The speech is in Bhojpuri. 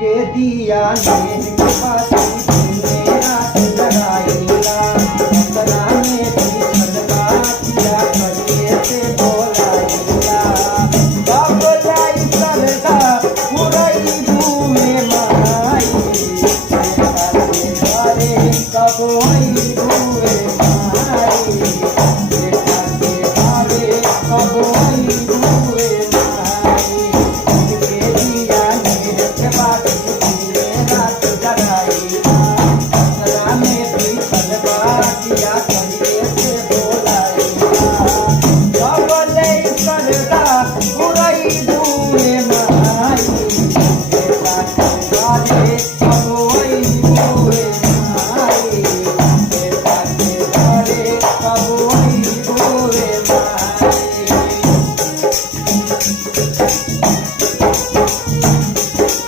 के दिया ने के पाती मेरा लगाईला अपना में भी छलका किया करिए से बोलाईला बाप जाई सरदा पुरई घूमे माई अरे कब आई घूमे